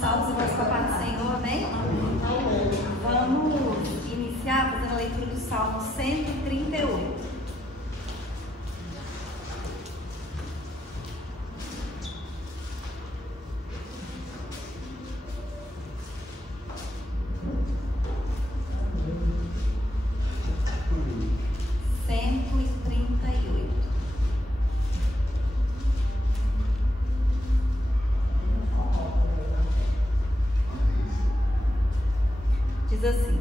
Salve e paz com a paz do Senhor, amém? Vamos iniciar fazendo a leitura do Salmo 138. Diz assim: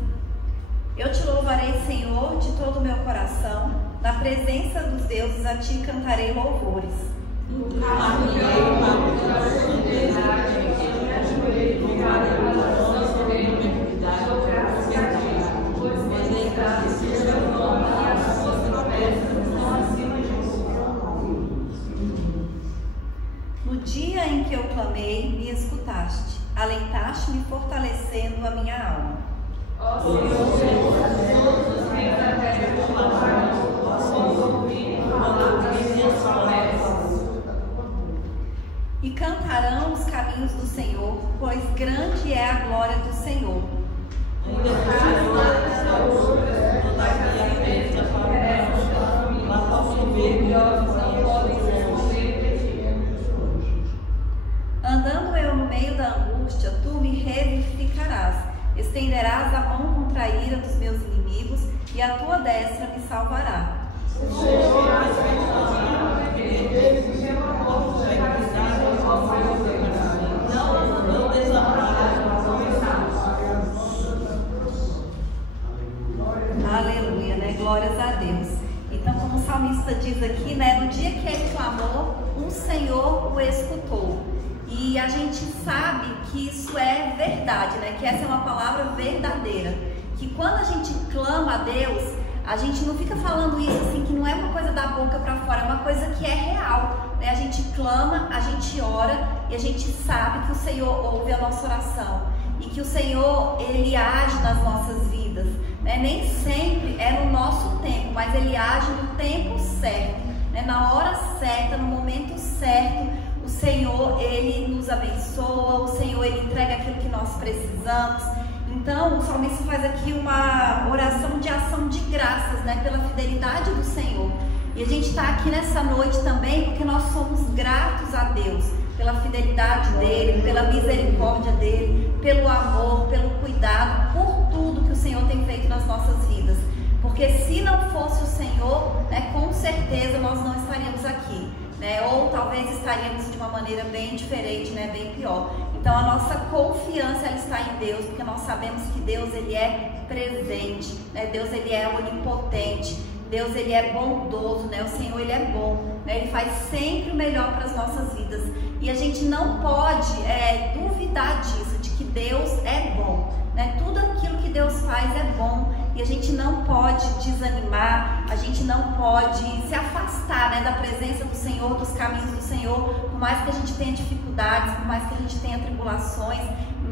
eu te louvarei, Senhor, de todo o meu coração, na presença dos deuses a ti cantarei louvores. No dia em que eu clamei, me escutaste, alentaste-me, fortalecendo a minha alma. Ó Senhor, todos os meus adeptos clamaram, ó Senhor, ouvi falar das minhas promessas. E cantarão os caminhos do Senhor, pois grande é a glória do Senhor. Andando eu no meio da angústia, tu me revivificarás. Estenderás a mão contra a ira dos meus inimigos, e a tua destra me salvará. Aleluia, né? Glórias a Deus. Então, como o salmista diz aqui, né? No dia que ele clamou, o Senhor o escutou. E a gente sabe que isso é verdade, né? Que essa é uma palavra verdadeira. Que quando a gente clama a Deus, a gente não fica falando isso assim, que não é uma coisa da boca para fora, é uma coisa que é real, né? A gente clama, a gente ora e a gente sabe que o Senhor ouve a nossa oração. E que o Senhor, Ele age nas nossas vidas, né? Nem sempre é no nosso tempo, mas Ele age no tempo certo, né? Na hora certa, no momento certo. O Senhor, Ele nos abençoa, o Senhor, Ele entrega aquilo que nós precisamos. Então, o salmista faz aqui uma oração de ação de graças, né, pela fidelidade do Senhor. E a gente está aqui nessa noite também porque nós somos gratos a Deus, pela fidelidade dEle, pela misericórdia dEle, pelo amor, pelo cuidado, por tudo que o Senhor tem feito nas nossas vidas. Porque se não fosse o Senhor, né, com certeza nós não estaríamos aqui. Né? Ou talvez estaríamos de uma maneira bem diferente, né? Bem pior. Então a nossa confiança ela está em Deus, porque nós sabemos que Deus ele é presente, né? Deus ele é onipotente, Deus ele é bondoso, né? O Senhor ele é bom, né? Ele faz sempre o melhor para as nossas vidas e a gente não pode duvidar disso, de que Deus é bom, né? Tudo aquilo que Deus faz é bom. E a gente não pode desanimar, a gente não pode se afastar, né, da presença do Senhor, dos caminhos do Senhor, por mais que a gente tenha dificuldades, por mais que a gente tenha tribulações,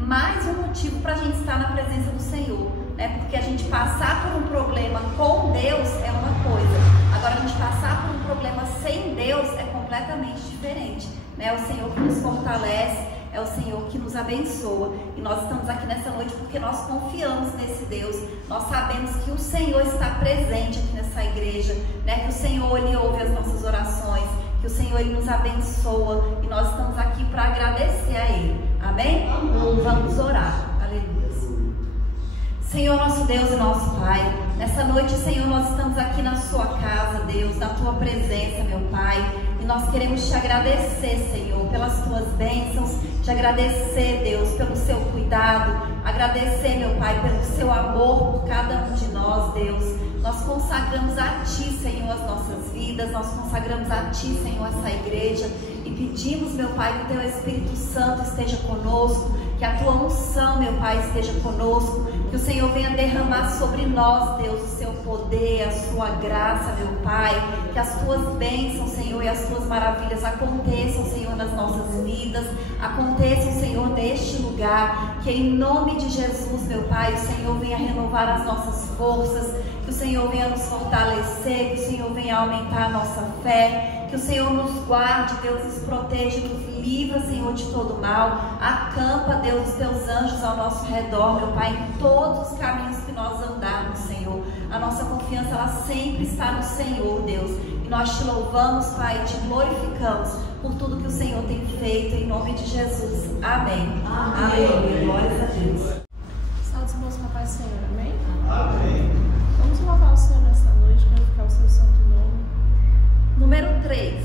mais um motivo para a gente estar na presença do Senhor, né? Porque a gente passar por um problema com Deus é uma coisa, agora a gente passar por um problema sem Deus é completamente diferente, né? O Senhor que nos fortalece, é o Senhor que nos abençoa. E nós estamos aqui nessa noite porque nós confiamos nesse Deus. Nós sabemos que o Senhor está presente aqui nessa igreja, né? Que o Senhor, Ele ouve as nossas orações, que o Senhor, Ele nos abençoa. E nós estamos aqui para agradecer a Ele. Amém? Amém. Vamos orar. Aleluia. Senhor, nosso Deus e nosso Pai, nessa noite, Senhor, nós estamos aqui na sua casa, Deus, na tua presença, meu Pai. E nós queremos te agradecer, Senhor, pelas tuas bênçãos, te agradecer, Deus, pelo seu cuidado, agradecer, meu Pai, pelo seu amor por cada um de nós, Deus. Nós consagramos a Ti, Senhor, as nossas vidas, nós consagramos a Ti, Senhor, essa igreja e pedimos, meu Pai, que o Teu Espírito Santo esteja conosco, que a Tua unção, meu Pai, esteja conosco, que o Senhor venha derramar sobre nós, Deus, o Seu poder, a Sua graça, meu Pai, que as Tuas bênçãos, Senhor, e as Tuas maravilhas aconteçam, Senhor, nas nossas vidas, aconteçam, Senhor, neste lugar, que em nome de Jesus, meu Pai, o Senhor venha renovar as nossas forças, que o Senhor venha nos fortalecer, que o Senhor venha aumentar a nossa fé, Que o Senhor nos guarde, Deus, nos proteja, nos livra, Senhor, de todo mal. Acampa, Deus, os teus anjos ao nosso redor, meu Pai, em todos os caminhos que nós andarmos, Senhor. A nossa confiança, ela sempre está no Senhor, Deus. E nós te louvamos, Pai, e te glorificamos por tudo que o Senhor tem feito, em nome de Jesus. Amém. Amém. Glórias a Deus. Saúde, irmãos, com a paz do Senhor. Amém? Amém. Vamos louvar o Senhor nessa noite, glorificar o seu santo nome. Número 3.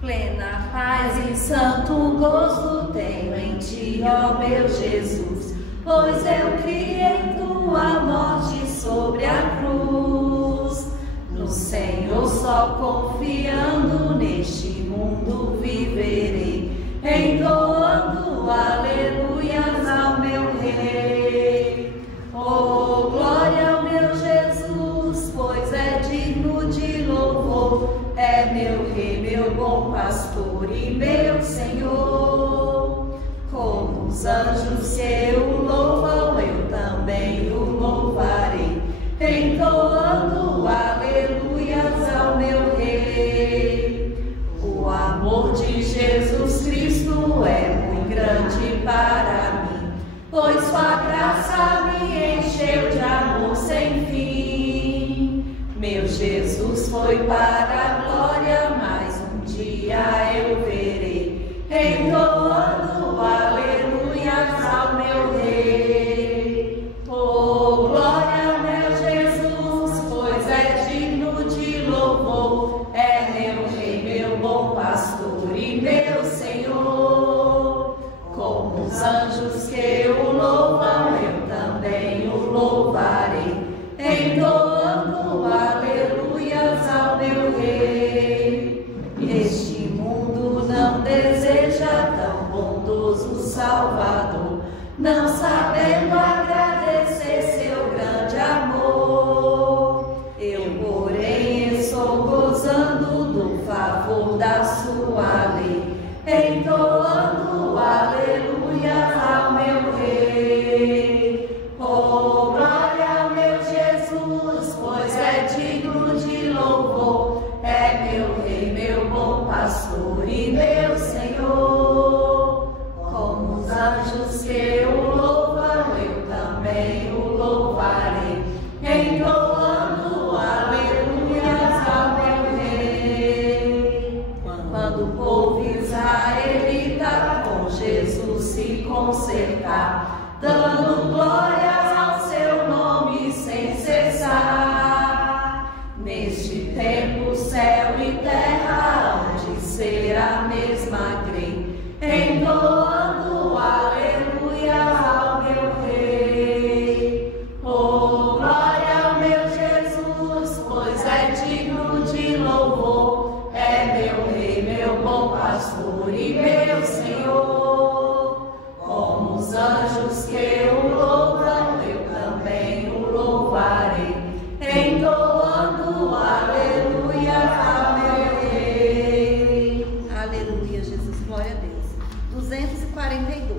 Plena paz e santo gozo tenho em ti, ó meu Jesus, pois eu criei tua morte sobre a cruz. No Senhor só confiando neste mundo viverei, entoando aleluias ao meu Rei. Oh, glória ao meu Jesus, pois é digno de louvor, é meu Rei, meu bom pastor e meu Senhor. Como os anjos que o louvam, eu também o louvarei, entoando aleluias ao meu Rei. O amor de Jesus Cristo é muito grande para mim, pois sua graça me encheu de amor sem fim. Meu Jesus foi para a glória, mas um dia eu verei, entoando aleluias ao meu Rei. Oh, glória, meu Jesus, pois é digno de louvor, é meu Rei, meu bom pastor e meu Senhor. Como os anjos que o louvam, eu também o louvarei, entoando aleluias ao meu Rei. Este mundo não deseja tão bondoso Salvador, não sabendo agradecer seu grande amor. Eu, porém, estou gozando do favor da sua lei, entoando aleluias ao meu Rei. Oh, glória ao meu Jesus, pois é digno de louvor, é meu Rei, meu bom pastor e meu Senhor. Como os anjos que o louvam, eu também o louvarei, entoando aleluias ao meu Rei. Quando o povo israelita com Jesus se consertar, dando glórias ao seu nome sem cessar, neste tempo céu e terra hão de ser a mesma grei, entoando aleluias ao meu Rei. Oh, glória ao meu Jesus, pois é digno de louvor, é meu Rei, meu bom pastor e meu Senhor. Como os anjos que o louvam, eu também o louvarei, entoando aleluias ao meu Rei. Aleluia, Jesus, glória a Deus. 242.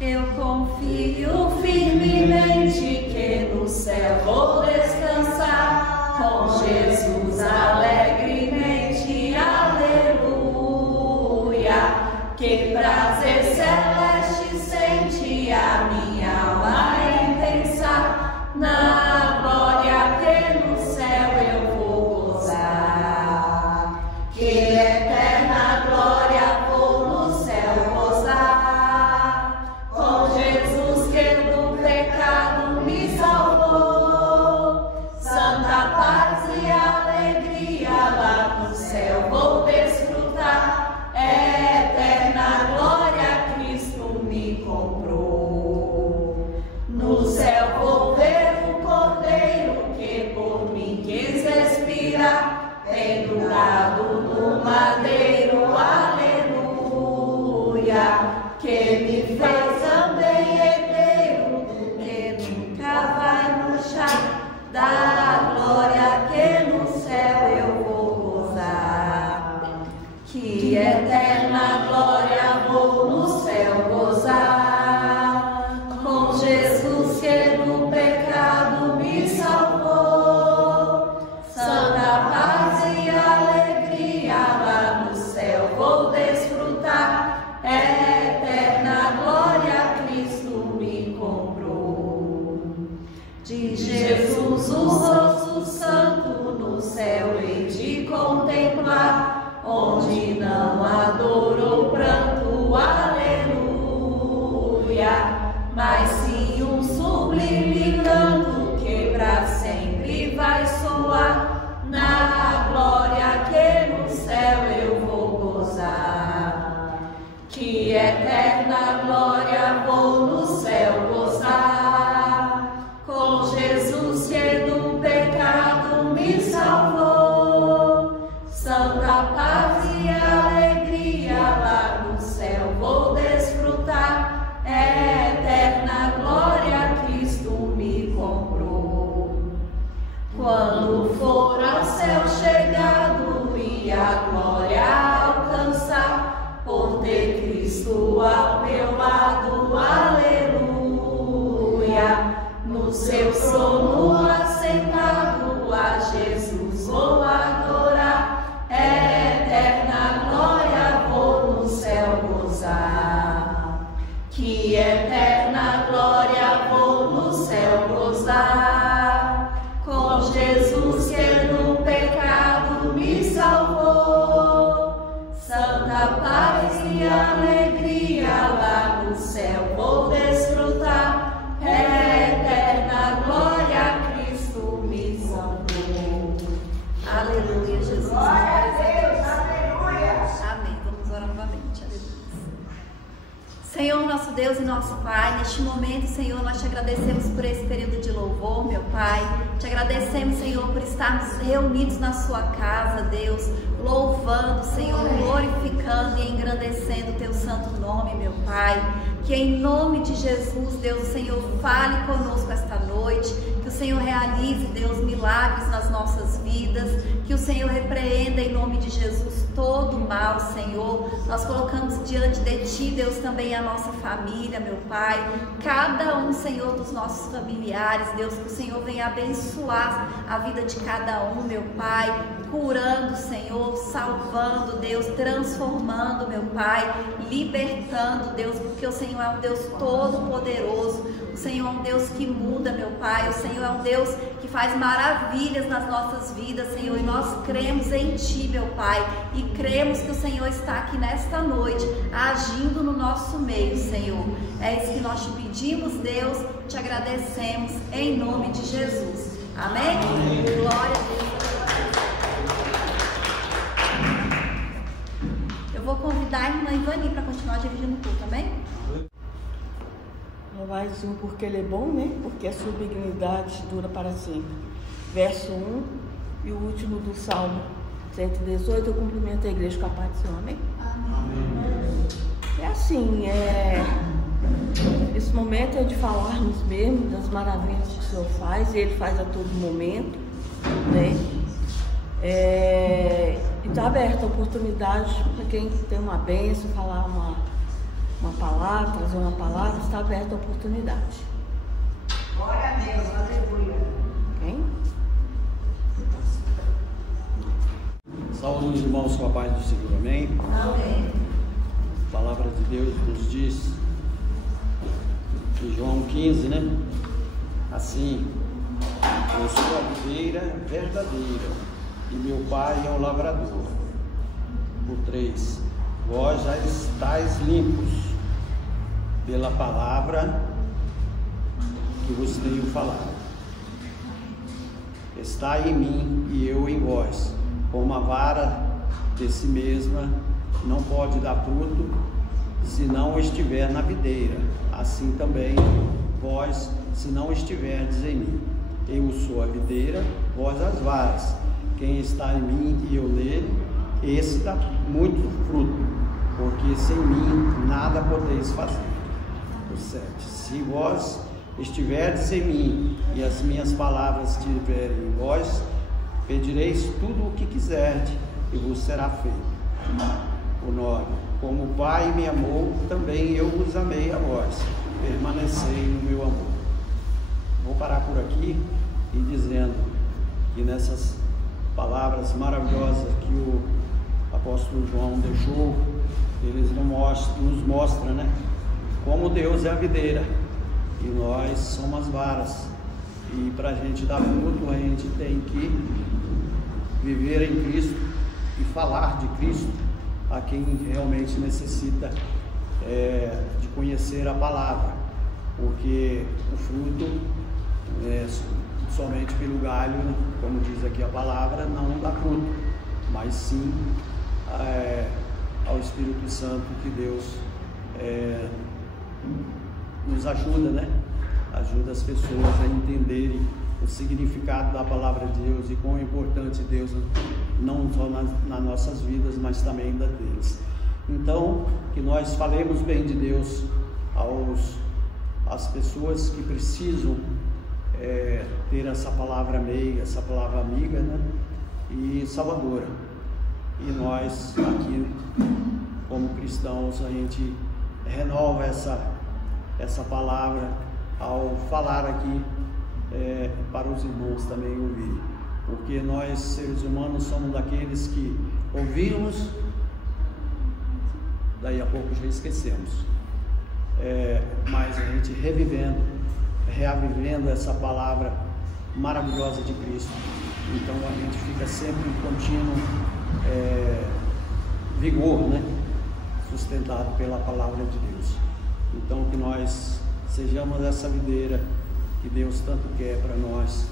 Eu confio firmemente que no céu vou descansar, com Jesus alegremente, aleluia. Que prazer celeste sente a minha alma intensa, na glória que no céu eu vou gozar. Que eterna glória vou no céu gozar, com Jesus que do pecado me salvou. Santa paz e alegria lá no céu vou desfrutar, eterna glória Cristo me comprou. No céu vou ver o Cordeiro que por mim quis respirar, pendurado no madeiro, aleluia. Que me fez também herdeiro do que nunca vai murchar, da glória que no céu eu vou gozar. Que eterna glória vou no céu gozar, com Jesus que do pecado me salvou. Santa onde não há dor ou pranto, aleluia, mas sim um sublime canto que pra sempre vai soar, na glória que no céu eu vou gozar, que eterna glória vou no céu gozar, com Jesus que do pecado me salvou, santa paz e alegria lá no céu vou desfrutar, eterna glória Cristo me comprou. Quando for ao céu chegado e a glória alcançar, por ter Cristo ao meu lado, aleluia, no seu trono assentado, a Jesus vou adorar, eterna glória vou no céu gozar, que eterna glória vou no céu gozar, com Jesus que no pecado me salvou, santa paz e alegria lá no céu vou desfrutar, eterna glória Cristo me salvou. Aleluia, Jesus. Glória a Deus, aleluia. Amém. Vamos orar novamente. Aleluia. Senhor, nosso Deus e nosso Pai, neste momento, Senhor, nós te agradecemos por esse período de louvor, meu Pai. Te agradecemos, Senhor, por estarmos reunidos na sua casa, Deus, louvando, Senhor, glorificando e engrandecendo o teu santo nome, meu Pai. Que em nome de Jesus, Deus, o Senhor fale conosco esta noite, que o Senhor realize, Deus, milagres nas nossas vidas, que o Senhor repreenda em nome de Jesus todo o mal, Senhor. Nós colocamos diante de Ti, Deus, também a nossa família, meu Pai, cada um, Senhor, dos nossos familiares, Deus, que o Senhor venha abençoar a vida de cada um, meu Pai, curando, Senhor, salvando, Deus, transformando, meu Pai, libertando, Deus, porque o Senhor é um Deus todo-poderoso, o Senhor é um Deus que muda, meu Pai, o Senhor é um Deus que faz maravilhas nas nossas vidas, Senhor, e nós cremos em Ti, meu Pai, e cremos que o Senhor está aqui nesta noite, agindo no nosso meio, Senhor. É isso que nós te pedimos, Deus, te agradecemos, em nome de Jesus. Amém? Amém. Glória a Deus. Eu vou convidar a irmã Ivani para continuar dirigindo o culto, amém? Louvais um porque Ele é bom, né? Porque a sua benignidade dura para sempre. Verso 1 e o último do Salmo 118, eu cumprimento a igreja com a paz do Senhor, amém? Amém. É assim, esse momento é de falarmos mesmo das maravilhas que o Senhor faz, e Ele faz a todo momento, né? E está aberta a oportunidade para quem tem uma bênção, falar uma palavra, trazer uma palavra, está aberta a oportunidade. Glória a Deus, aleluia. Ok? Saúde os irmãos com a paz do Senhor, amém? Amém. A palavra de Deus nos diz em João 15, né? Assim, eu sou a videira verdadeira e meu pai é o lavrador. O 3, vós já estáis limpos pela palavra que vos tenho falado. Estai em mim e eu em vós, como a vara de si mesma não pode dar fruto se não estiver na videira, assim também vós, se não estiverdes em mim. Eu sou a videira, vós as varas. Quem está em mim e eu nele, esse dá muito fruto, porque sem mim nada podeis fazer. O 7. Se vós estiverdes em mim e as minhas palavras estiverem em vós, pedireis tudo o que quiserdes e vos será feito. O 9. Como o Pai me amou, também eu vos amei a vós. Permanecei no meu amor. Vou parar por aqui e dizendo que nessas palavras maravilhosas que o apóstolo João deixou, eles nos mostram, né, como Deus é a videira e nós somos as varas, e para a gente dar fruto a gente tem que viver em Cristo e falar de Cristo a quem realmente necessita de conhecer a palavra, porque o fruto somente pelo galho, como diz aqui a palavra, não dá fruto, mas sim ao Espírito Santo que Deus nos ajuda, né? Ajuda as pessoas a entenderem o significado da palavra de Deus e quão importante Deus, não só nas nossas vidas, mas também da deles. Então, que nós falemos bem de Deus às pessoas que precisam ter essa palavra meiga, essa palavra amiga, né? E salvadora. E nós aqui, como cristãos, a gente renova essa palavra ao falar aqui para os irmãos também ouvirem, porque nós, seres humanos, somos daqueles que ouvimos, daí a pouco já esquecemos, mas a gente reavivendo essa palavra maravilhosa de Cristo, então a gente fica sempre em contínuo vigor, né? Sustentado pela palavra de Deus. Então que nós sejamos essa videira que Deus tanto quer para nós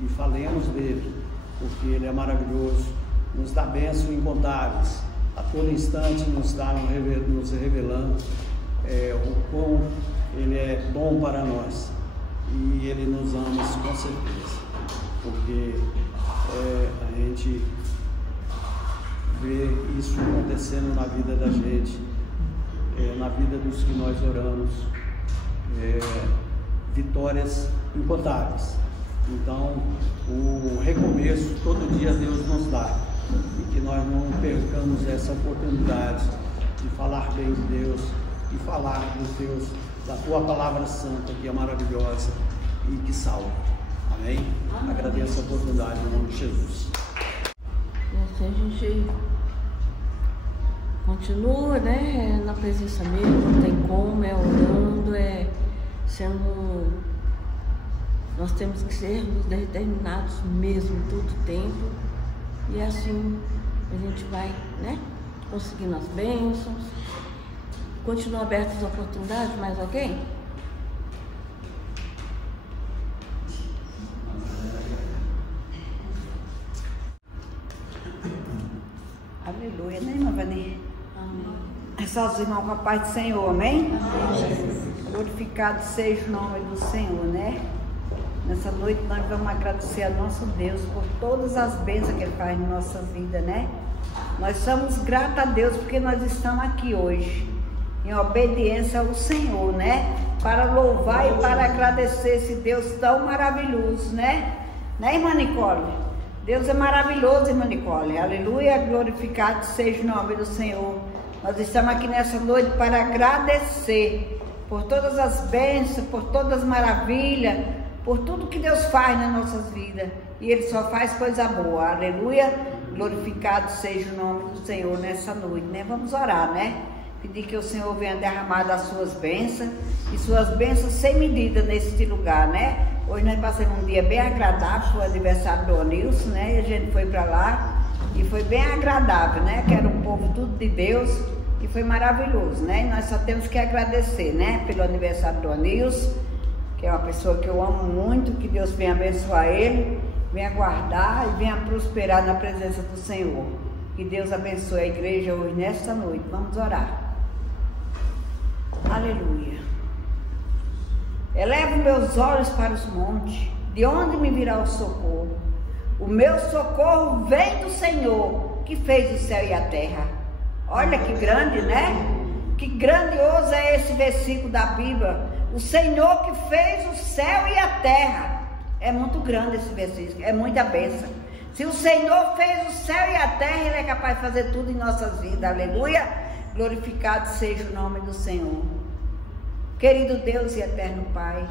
e falemos dele, porque ele é maravilhoso, nos dá bênçãos incontáveis, a todo instante nos revelando o quão ele é bom para nós, e ele nos ama com certeza, porque a gente vê isso acontecendo na vida da gente, na vida dos que nós oramos, vitórias incontáveis. Então o recomeço todo dia Deus nos dá, e que nós não percamos essa oportunidade de falar bem de Deus e falar da tua palavra santa, que é maravilhosa e que salva. Amém? Agradeço a oportunidade em nome de Jesus. Assim a gente continua, né, na presença mesmo, não tem como, orando, sendo, nós temos que sermos determinados mesmo, todo tempo, e assim a gente vai, né, conseguindo as bênçãos. Continuam abertas as oportunidades, mais alguém? Aleluia, né, irmã Vani? Amém. Só os irmãos com a paz do Senhor, amém? Glorificado seja o nome do Senhor, né? Nessa noite nós vamos agradecer a nosso Deus por todas as bênçãos que Ele faz na nossa vida, né? Nós somos gratos a Deus porque nós estamos aqui hoje, em obediência ao Senhor, né? Para louvar e para agradecer esse Deus tão maravilhoso, né? Né, irmã Nicole? Deus é maravilhoso, irmã Nicole. Aleluia, glorificado seja o nome do Senhor. Nós estamos aqui nessa noite para agradecer por todas as bênçãos, por todas as maravilhas, por tudo que Deus faz nas nossas vidas. E Ele só faz coisa boa. Aleluia, glorificado seja o nome do Senhor nessa noite, né? Vamos orar, né? Pedir que o Senhor venha derramar das suas bênçãos, e suas bênçãos sem medida neste lugar, né? Hoje nós passamos um dia bem agradável, foi o aniversário do Onilson, né? E a gente foi para lá e foi bem agradável, né? Que era um povo tudo de Deus e foi maravilhoso, né? E nós só temos que agradecer, né? Pelo aniversário do Onilson, que é uma pessoa que eu amo muito, que Deus venha abençoar ele, venha guardar e venha prosperar na presença do Senhor. Que Deus abençoe a igreja hoje, nesta noite. Vamos orar. Aleluia. Elevo meus olhos para os montes, de onde me virá o socorro? O meu socorro vem do Senhor, que fez o céu e a terra. Olha que grande, né? Que grandioso é esse versículo da Bíblia. O Senhor que fez o céu e a terra. É muito grande esse versículo, é muita bênção. Se o Senhor fez o céu e a terra, Ele é capaz de fazer tudo em nossas vidas. Aleluia! Glorificado seja o nome do Senhor. Querido Deus e eterno Pai,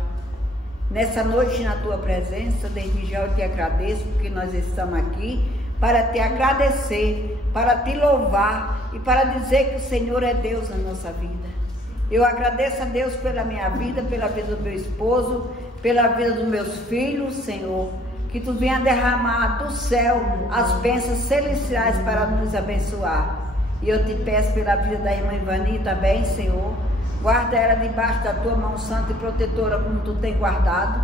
nessa noite na Tua presença, desde já eu te agradeço, porque nós estamos aqui para te agradecer, para te louvar e para dizer que o Senhor é Deus na nossa vida. Eu agradeço a Deus pela minha vida, pela vida do meu esposo, pela vida dos meus filhos, Senhor. que tu venha derramar do céu as bênçãos celestiais para nos abençoar. E eu te peço pela vida da irmã Ivani também, Senhor, guarda ela debaixo da tua mão santa e protetora como tu tem guardado,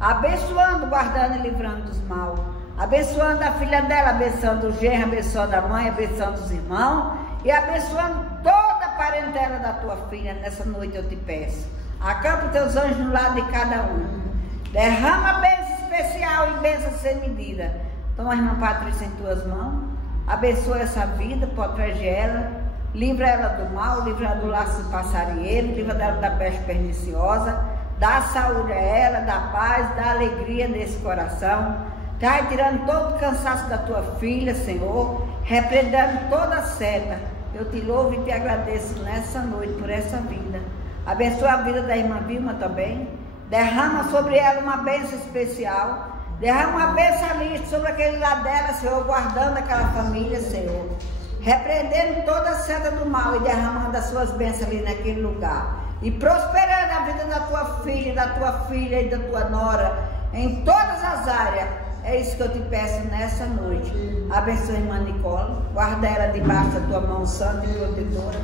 abençoando, guardando e livrando dos mal, abençoando a filha dela, abençoando o genro, abençoando a mãe, abençoando os irmãos e abençoando toda a parentela da tua filha. Nessa noite eu te peço, acampa os teus anjos no lado de cada um, derrama bênção especial e bênção sem medida. Toma a irmã Patrícia em tuas mãos, abençoa essa vida, protege ela, livra ela do mal, livra ela do laço do passarinheiro, livra ela da peste perniciosa, dá saúde a ela, dá paz, dá alegria nesse coração, está retirando todo o cansaço da tua filha, Senhor, repreendendo toda a seta. Eu te louvo e te agradeço nessa noite por essa vida. Abençoa a vida da irmã Vilma também, derrama sobre ela uma bênção especial, derrama uma bênção ali sobre aquele lado dela, Senhor, guardando aquela família, Senhor, repreendendo toda a seta do mal e derramando as suas bênçãos ali naquele lugar, e prosperando a vida da tua filha e da tua nora, em todas as áreas. É isso que eu te peço nessa noite. Abençoa a irmã Nicole, guarda ela debaixo da tua mão santa e protetora,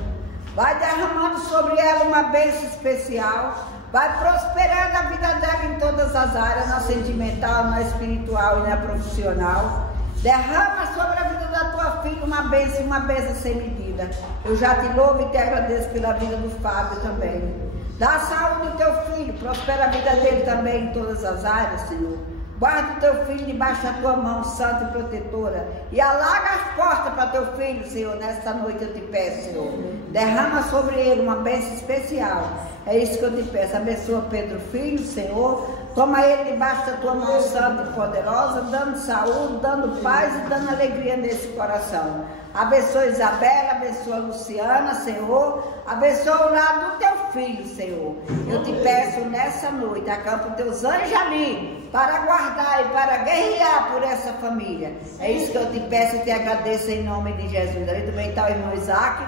vai derramando sobre ela uma bênção especial, vai prosperando a vida dela em todas as áreas, na sentimental, na espiritual e na profissional. Derrama sobre a vida da tua filha uma bênção sem medida. Eu já te louvo e te agradeço pela vida do Fábio também. Dá saúde ao teu filho, prospera a vida dele também em todas as áreas, Senhor. Guarda o teu filho debaixo da tua mão santa e protetora, e alarga as portas para teu filho, Senhor. Nesta noite eu te peço, Senhor, derrama sobre ele uma bênção especial. É isso que eu te peço. Abençoa Pedro Filho, Senhor, toma ele debaixo da tua mão santa e poderosa, dando saúde, dando paz e dando alegria nesse coração. Abençoa Isabela, abençoa Luciana, Senhor, abençoa o lado do teu filho, Senhor. Eu te peço nessa noite, acampa os teus anjos ali para guardar e para guerrear por essa família. É isso que eu te peço e te agradeço em nome de Jesus. Ali também está o irmão Isaac,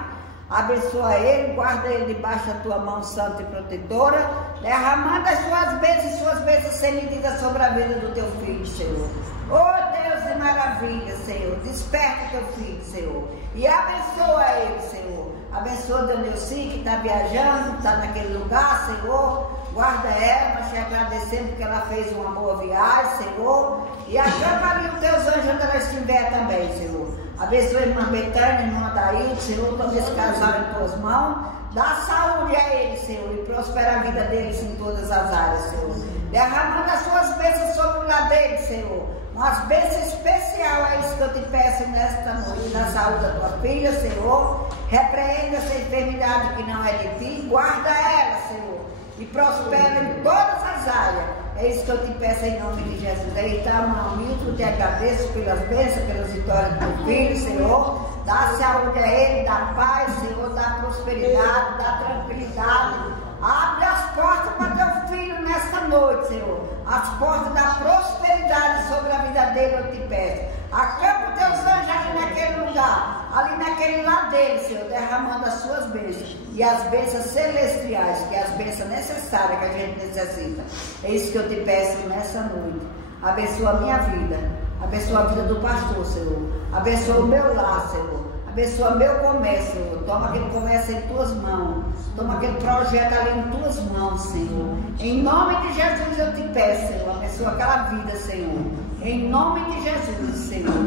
abençoa ele, guarda ele debaixo da tua mão santa e protetora, derramando as suas bênçãos sem medida sobre a vida do teu filho, Senhor. Oh Deus de maravilha, Senhor, desperta teu filho, Senhor, e abençoa ele, Senhor. Abençoa Danielci que está viajando, está naquele lugar, Senhor. Guarda ela, nós te agradecemos porque ela fez uma boa viagem, Senhor. E acampa ali os teus anjos onde ela estiver também, Senhor. Abençoa a irmã Betânia, irmã Daí, Senhor, toma esse casal em tuas mãos. Dá saúde a ele, Senhor, e prospera a vida deles em todas as áreas, Senhor. Derramando as suas bênçãos sobre o lado deles, Senhor. Umas bênçãos especiais, é isso que eu te peço nesta noite, na saúde da tua filha, Senhor. Repreenda essa enfermidade que não é de ti, guarda ela, Senhor, e prospera em todas as áreas. É isso que eu te peço em nome de Jesus. Aí está, irmão Milton, eu te agradeço pelas bênçãos, pelas vitórias do teu filho, Senhor. Dá saúde a ele, dá paz, Senhor, dá prosperidade, dá tranquilidade. Abre as portas para teu filho nesta noite, Senhor. As portas da prosperidade sobre a vida dele, eu te peço. Acampa os teus anjos ali naquele lugar, ali naquele lado dele, Senhor, derramando as suas bênçãos. E as bênçãos celestiais, que é as bênçãos necessárias que a gente necessita. É isso que eu te peço nessa noite. Abençoa a minha vida. Abençoa a vida do pastor, Senhor. Abençoa o meu lar, Senhor. Abençoa meu comércio, Senhor. Toma aquele comércio em tuas mãos. Toma aquele projeto ali em tuas mãos, Senhor. Em nome de Jesus eu te peço, Senhor. Abençoa aquela vida, Senhor. Em nome de Jesus, Senhor.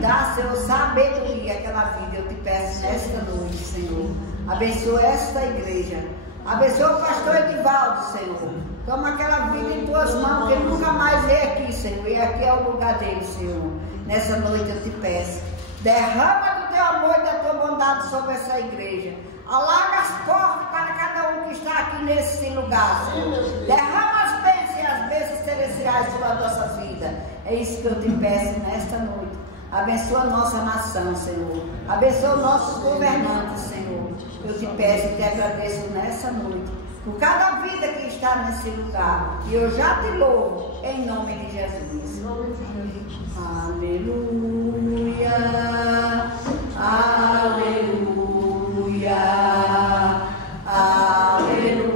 Dá, Senhor, sabedoria àquela vida. Eu te peço nesta noite, Senhor. Abençoa esta igreja. Abençoa o pastor Edivaldo, Senhor. Toma aquela vida em tuas mãos, que ele nunca mais veio aqui, Senhor. E aqui é o lugar dele, Senhor. Nessa noite eu te peço. Derrama do teu amor e da tua bondade sobre essa igreja. Alarga as portas para cada um que está aqui nesse lugar, Senhor. Derrama as bênçãos e as bênçãos celestiais sobre as nossas vidas. É isso que eu te peço nesta noite. Abençoa a nossa nação, Senhor. Abençoa os nossos governantes, Senhor. Eu te peço e te agradeço nessa noite por cada vida que está nesse lugar. E eu já te louvo em nome de Jesus. Aleluia, aleluia, aleluia,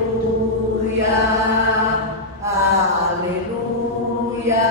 aleluia,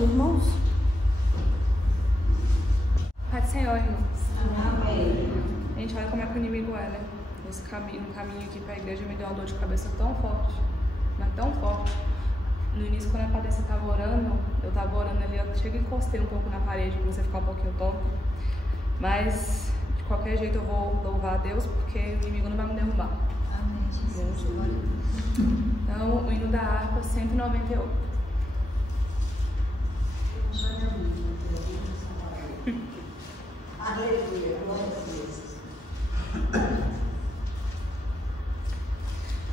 irmãos? Pai do Senhor, irmãos. Amém. Gente, olha como é que o inimigo é, né? No caminho aqui para a igreja me deu uma dor de cabeça tão forte, mas tão forte. No início, quando a Patrícia estava orando, eu estava orando ali, eu cheguei e encostei um pouco na parede para você ficar um pouquinho tonto. Mas, de qualquer jeito, eu vou louvar a Deus, porque o inimigo não vai me derrubar. Amém, Jesus. Então, o hino da harpa 198. Aleluia, glória a Deus.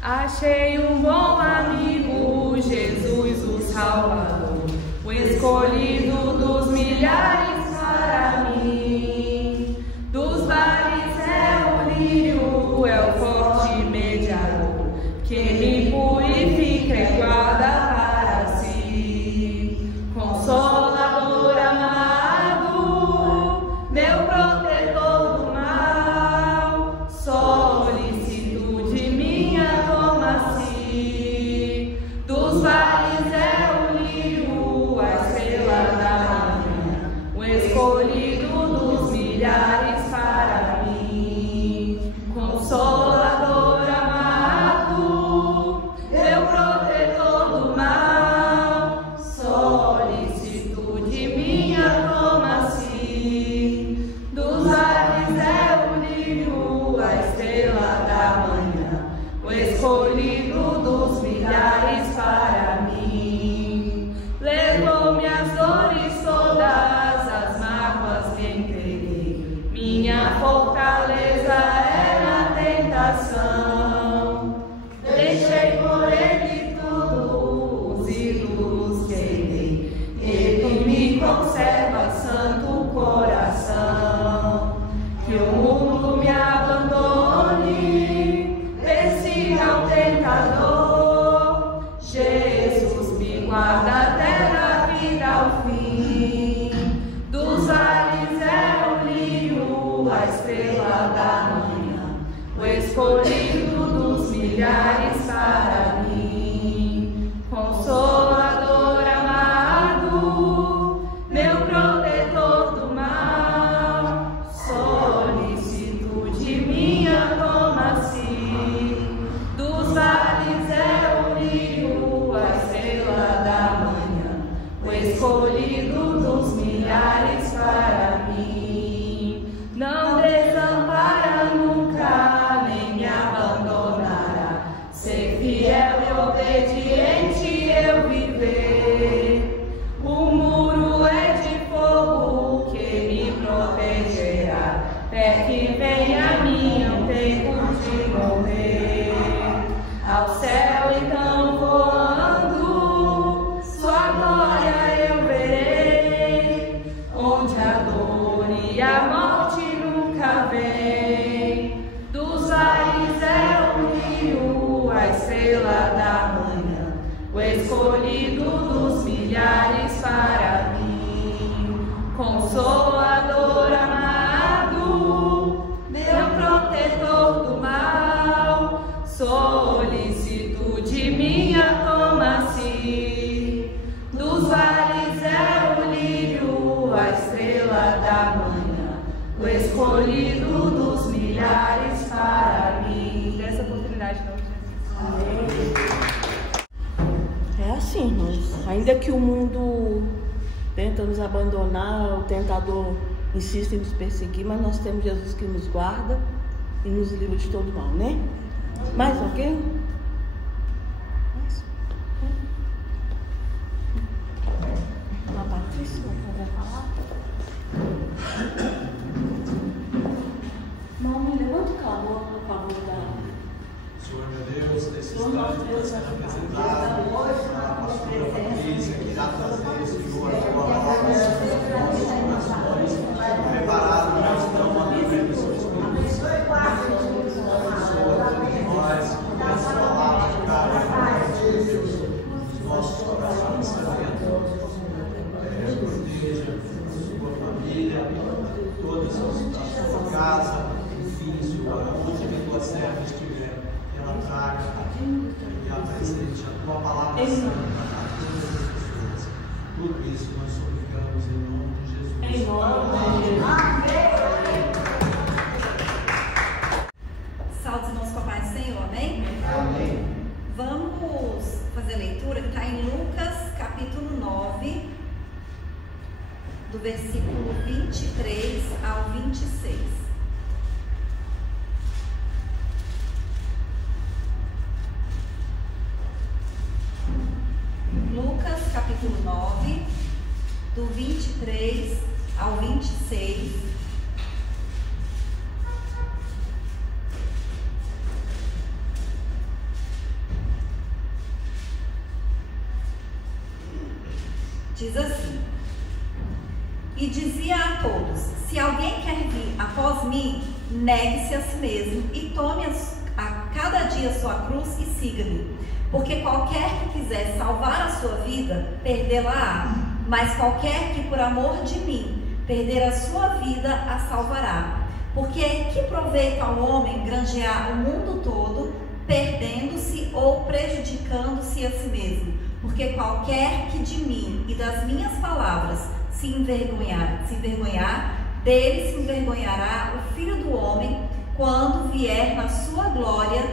Achei um bom amigo, Jesus o Salvador, o escolhido dos milhares para mim. Dos vales é o lírio, é o forte mediador, que me purifica e guarda para si. Consolador amado, meu protetor do mal, solicitude minha toma-se. Dos vales é o lírio, a estrela da manhã, o escolhido dos milhares para mim. Consolador amado, meu protetor do mal, solicitude minha toma-se. Dos ares é o lírio, a estrela da manhã, o escolhido dos milhares para mim. Levou minhas dores todas, as mágoas me entreguei, minha fortaleza é na tentação. Deixei por ele tudo, os ídolos queimei, ele me conserva santo coração. Que o mundo me abandone, persiga o tentador, Jesus me guarda até da vida ao fim. Dos ares é o lírio, a estrela da manhã, o escolhido dos milhares para mim. Consolador amado, meu protetor do mal, solicitude minha toma-se. Dos vales é o lírio, a estrela da manhã, o escolhido dos milhares para mim. Não desampara nunca, nem me abandonará. Ser fiel e obediente eu viver. O muro é de fogo que me protegerá, até que venha minha o tempo de morrer. Ao céu então voando, sua glória eu verei, onde a dor e a morte nunca vem. Dos ares é o lírio, a estrela da manhã, o escolhido dos milhares para mim. Consolador amado, meu protetor do mal, solicitude minha toma-se. Dos vales é o lírio, a estrela da manhã, o escolhido dos milhares para mim. Dessa oportunidade, não, Jesus. É assim, irmãos. Ainda que o mundo tenta nos abandonar, o tentador insiste em nos perseguir, mas nós temos Jesus que nos guarda e nos livra de todo mal, né? Mais alguém? Mais? Uma Patrícia, vai falar? Irmão, me levanta o calor, por favor, da... Senhor meu Deus, nesse instante está sendo apresentado a pastora Patrícia, que irá trazer, Senhor, a tua palavra aos nossos corações, preparado para estão uma livre do seu Espírito Santo. Nós, essa palavra de cada Deus, os nossos corações sabendo, proteja a sua família, toda a sua casa, enfim, Senhor, onde a tua serva estiver, ela traga e apresente a tua palavra santa a todas as pessoas. Tudo isso nós do versículo 23 ao 26. Lucas, capítulo 9, do 23 ao 26. Diz assim: e dizia a todos: se alguém quer vir após mim, negue-se a si mesmo e tome a cada dia sua cruz e siga-me. Porque qualquer que quiser salvar a sua vida, perdê-la-á. Mas qualquer que por amor de mim perder a sua vida, a salvará. Porque que proveito ao homem granjear o mundo todo, perdendo-se ou prejudicando-se a si mesmo? Porque qualquer que de mim e das minhas palavras se envergonhar, dele se envergonhará o Filho do Homem, quando vier na sua glória,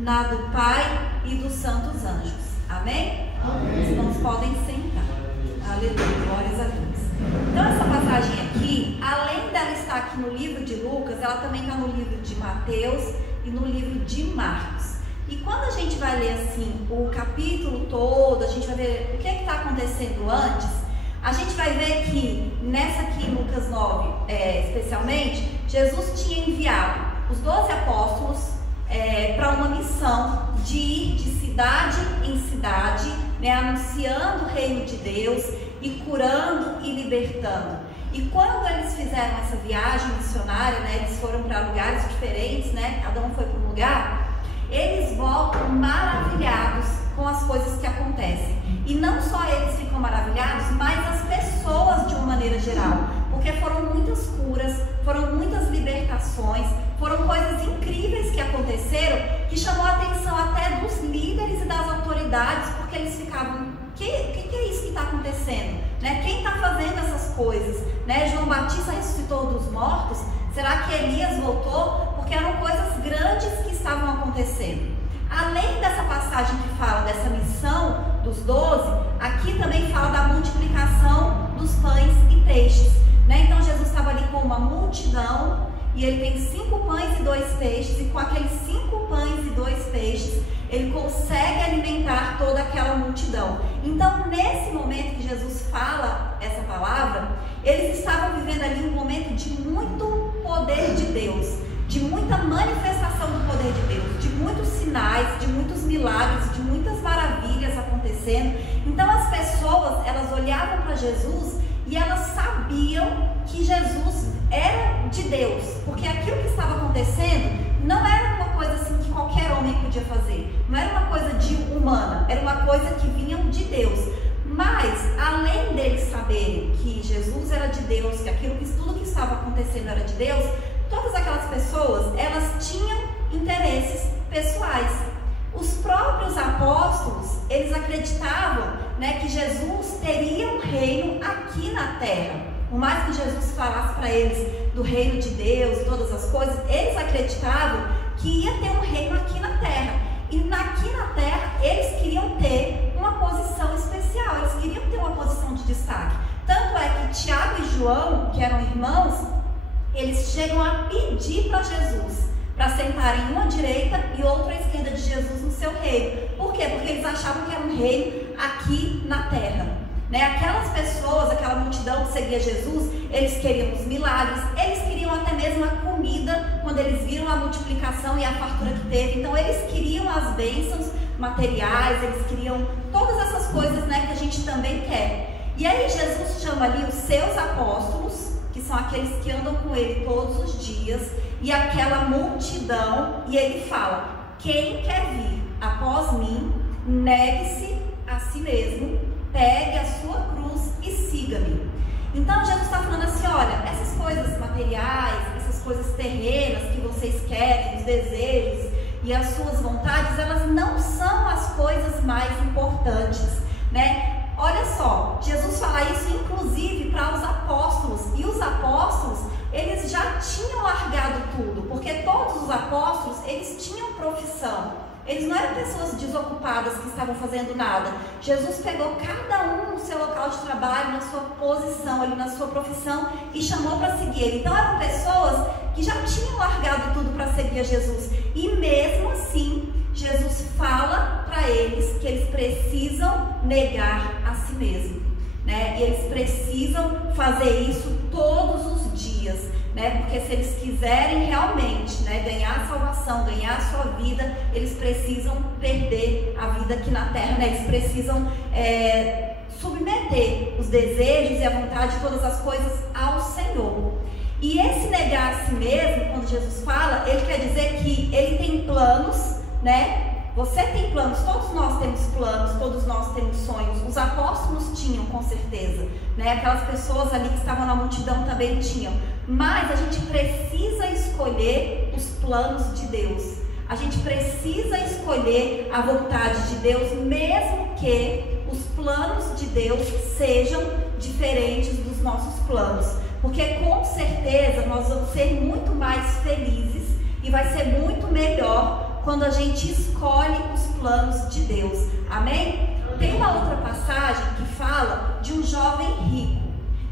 na do Pai e dos santos anjos. Amém? Amém. Os irmãos podem sentar. Aleluia, glórias a Deus. Então essa passagem aqui, além dela estar aqui no livro de Lucas, ela também está no livro de Mateus e no livro de Marcos. E quando a gente vai ler assim o capítulo todo, a gente vai ver o que está acontecendo antes, a gente vai ver que nessa aqui em Lucas 9, especialmente, Jesus tinha enviado os 12 apóstolos para uma missão de ir de cidade em cidade, né, anunciando o reino de Deus e curando e libertando. E quando eles fizeram essa viagem missionária, né, eles foram para lugares diferentes, né, cada um foi para um lugar, eles voltam maravilhados com as coisas que acontecem. E não só eles ficam maravilhados, mas as pessoas de uma maneira geral. Porque foram muitas curas, foram muitas libertações, foram coisas incríveis que aconteceram, que chamou a atenção até dos líderes e das autoridades, porque eles ficavam, o que é isso que está acontecendo? Né? Quem está fazendo essas coisas? Né? João Batista ressuscitou dos mortos? Será que Elias voltou? Porque eram coisas grandes que estavam acontecendo. Além dessa passagem que fala dessa missão dos 12, aqui também fala da multiplicação dos pães e peixes. Né? Então Jesus estava ali com uma multidão e ele tem 5 pães e 2 peixes, e com aqueles 5 pães e 2 peixes ele consegue alimentar toda aquela multidão. Então nesse momento que Jesus fala essa palavra, eles estavam vivendo ali um momento de muito poder de Deus, de muita manifestação do poder de Deus, de muitos sinais, de muitos milagres, de muitas maravilhas acontecendo. Então as pessoas, elas olhavam para Jesus e elas sabiam que Jesus era de Deus, porque aquilo que estava acontecendo não era uma coisa assim que qualquer homem podia fazer, não era uma coisa humana, era uma coisa que vinha de Deus. Mas, além deles saberem que Jesus era de Deus, que tudo que estava acontecendo era de Deus, todas aquelas pessoas, elas tinham interesses pessoais. Os próprios apóstolos, eles acreditavam, né, que Jesus teria um reino aqui na terra. Por mais que Jesus falasse para eles do reino de Deus, todas as coisas, eles acreditavam que ia ter um reino aqui na terra. E aqui na terra, eles queriam ter uma posição especial, eles queriam ter uma posição de destaque. Tanto é que Tiago e João, que eram irmãos, eles chegam a pedir para Jesus para sentarem uma à direita e outra à esquerda de Jesus no seu reino. Por quê? Porque eles achavam que era um reino aqui na terra. Né? Aquelas pessoas, aquela multidão que seguia Jesus, eles queriam os milagres, eles queriam até mesmo a comida, quando eles viram a multiplicação e a fartura que teve. Então eles queriam as bênçãos materiais, eles queriam todas essas coisas, né, que a gente também quer. E aí Jesus chama ali os seus apóstolos, que são aqueles que andam com ele todos os dias, e aquela multidão, e ele fala: quem quer vir após mim, negue-se a si mesmo, pegue a sua cruz e siga-me. Então Jesus está falando assim: olha, essas coisas materiais, essas coisas terrenas que vocês querem, os desejos e as suas vontades, elas não são as coisas mais importantes, né? Olha só, Jesus fala isso inclusive para os apóstolos, e os apóstolos, eles já tinham largado tudo, porque todos os apóstolos, eles tinham profissão, eles não eram pessoas desocupadas que estavam fazendo nada. Jesus pegou cada um no seu local de trabalho trabalho, na sua posição, ali na sua profissão, e chamou para seguir ele. Então eram pessoas que já tinham largado tudo para seguir a Jesus. E mesmo assim, Jesus fala para eles que eles precisam negar a si mesmo, né? E eles precisam fazer isso todos os dias, né? Porque se eles quiserem realmente, né, ganhar a salvação, ganhar a sua vida, eles precisam perder a vida aqui na terra, né? Eles precisam submeter os desejos e a vontade de todas as coisas ao Senhor. E esse negar a si mesmo, quando Jesus fala, ele quer dizer que ele tem planos, né? Você tem planos, todos nós temos planos, todos nós temos sonhos. Os apóstolos tinham, com certeza, né? Aquelas pessoas ali que estavam na multidão também tinham. Mas a gente precisa escolher os planos de Deus. A gente precisa escolher a vontade de Deus, mesmo que os planos de Deus sejam diferentes dos nossos planos. Porque com certeza nós vamos ser muito mais felizes e vai ser muito melhor quando a gente escolhe os planos de Deus. Amém? Tem uma outra passagem que fala de um jovem rico.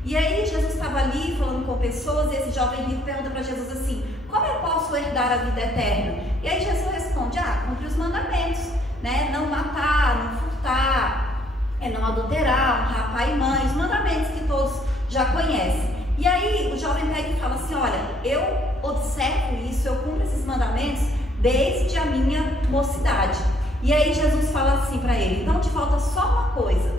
E aí Jesus estava ali falando com pessoas, e esse jovem rico pergunta para Jesus assim: como eu posso herdar a vida eterna? E aí Jesus responde: cumpre os mandamentos, né? Não matar, não furtar, não adulterar, honrar pai e mãe, os mandamentos que todos já conhecem. E aí o jovem pega e fala assim: olha, eu observo isso, eu cumpro esses mandamentos desde a minha mocidade. E aí Jesus fala assim para ele: então te falta só uma coisa,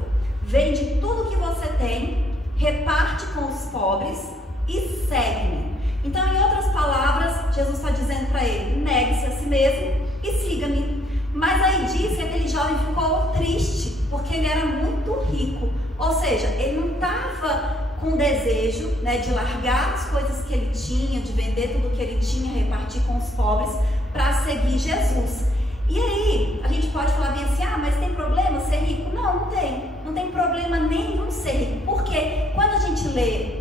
vende tudo que você tem, reparte com os pobres e segue-me. Então, em outras palavras, Jesus está dizendo para ele: negue-se a si mesmo e siga-me. Mas aí diz que aquele jovem ficou triste, porque ele era muito rico, ou seja, ele não estava com desejo, né, de largar as coisas que ele tinha, de vender tudo que ele tinha, repartir com os pobres, para seguir Jesus. E aí, a gente pode falar bem assim: mas tem problema ser rico? Não, não tem. Não tem problema nenhum ser rico. Porque quando a gente lê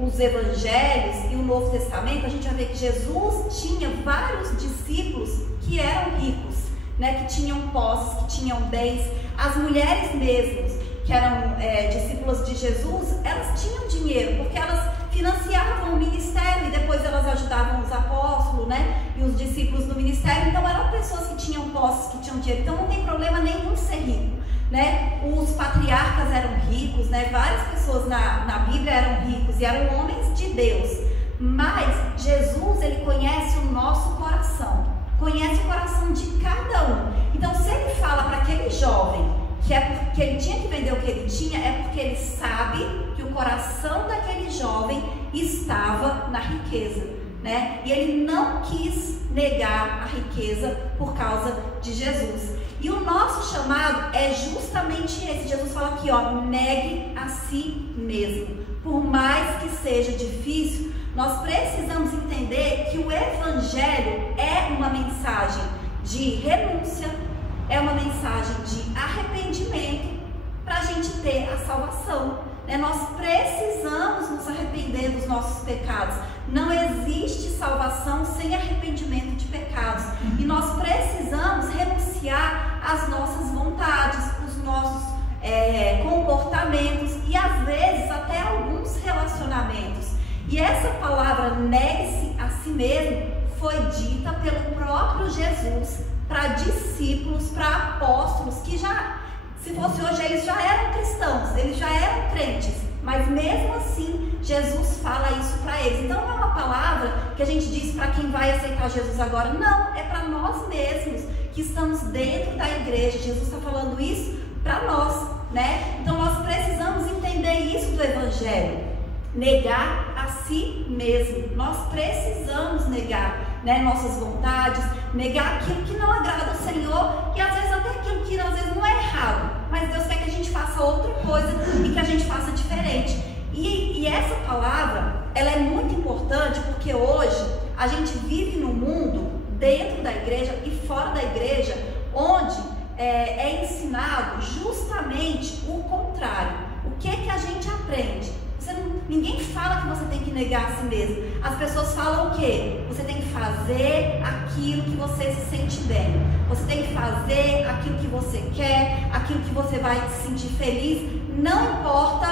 os evangelhos e o Novo Testamento, a gente vai ver que Jesus tinha vários discípulos que eram ricos, né, que tinham posses, que tinham bens. As mulheres mesmas, que eram discípulas de Jesus, elas tinham dinheiro, porque elas financiavam o ministério e depois elas ajudavam os apóstolos, né, e os discípulos no ministério. Então eram pessoas que tinham posses, que tinham dinheiro. Então não tem problema nenhum ser rico, né? Os patriarcas eram ricos, né? Várias pessoas na Bíblia eram ricos e eram homens de Deus. Mas Jesus, ele conhece o nosso coração, conhece o coração de cada um. Então se ele fala para aquele jovem que é porque ele tinha que vender o que ele tinha, é porque ele sabe que o coração daquele jovem estava na riqueza, né? E ele não quis negar a riqueza por causa de Jesus. E o nosso chamado é justamente esse. Jesus fala aqui, negue a si mesmo. Por mais que seja difícil, nós precisamos entender que o Evangelho é uma mensagem de renúncia, é uma mensagem de arrependimento para a gente ter a salvação, né? Nós precisamos nos arrepender dos nossos pecados. Não existe salvação sem arrependimento de pecados. E nós precisamos renunciar às nossas vontades, os nossos comportamentos e às vezes até alguns relacionamentos. E essa palavra negue-se a si mesmo foi dita pelo próprio Jesus para discípulos, para apóstolos que já, se fosse hoje, eles já eram cristãos, eles já eram crentes, mas mesmo assim Jesus fala isso para eles. Então não é uma palavra que a gente diz para quem vai aceitar Jesus agora, não, é para nós mesmos que estamos dentro da igreja. Jesus está falando isso para nós, né? Então nós precisamos entender isso do Evangelho, negar a si mesmo. Nós precisamos negar, né, nossas vontades, negar aquilo que não agrada ao Senhor, e às vezes até aquilo que às vezes não é errado, mas Deus quer que a gente faça outra coisa e que a gente faça diferente. E essa palavra, ela é muito importante porque hoje a gente vive num mundo, dentro da igreja e fora da igreja, onde é ensinado justamente o contrário. O que é que a gente aprende? Ninguém fala que você tem que negar a si mesmo. As pessoas falam o quê? Você tem que fazer aquilo que você se sente bem. Você tem que fazer aquilo que você quer, aquilo que você vai se sentir feliz. Não importa